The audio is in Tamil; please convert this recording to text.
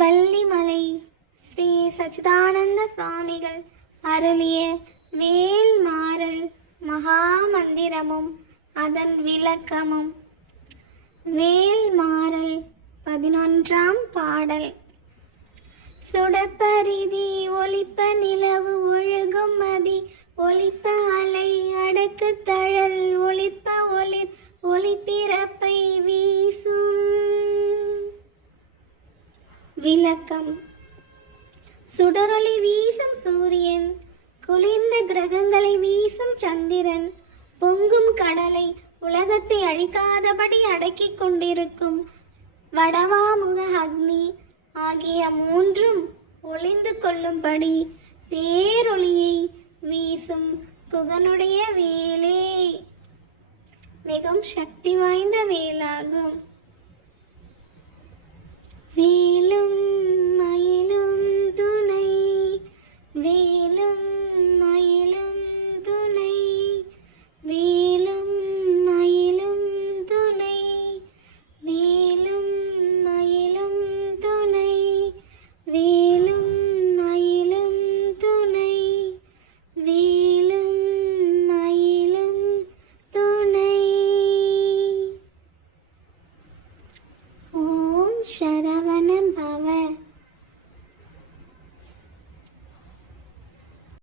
வள்ளிமலை ஸ்ரீ சச்சிதானந்த சுவாமிகள் அருளிய வேல்மாறல் மகாமந்திரமும் அதன் விளக்கமும். வேல்மாறல் 11ஆம் பாடல். சுடப்பரிதி ஒளிப்ப நிலவு ஒழுகும் மதி ஒளிப்ப அலை அடக்கு தழல் ஒளிப்ப ஒளிர் ஒளிப்பிறப்பை வீசும். விளக்கம். சுடரொளி வீசும் சூரியன், குளிர்ந்த கிரகங்களை வீசும் சந்திரன், பொங்கும் கடலை உலகத்தை அழிக்காதபடி அடக்கிக் கொண்டிருக்கும் வடவாமுக அக்னி ஆகிய மூன்றும் ஒளிந்து கொள்ளும்படி பேரொளியை வீசும் குகனுடைய வேலே மிகவும் சக்தி வாய்ந்த வேலாகும்.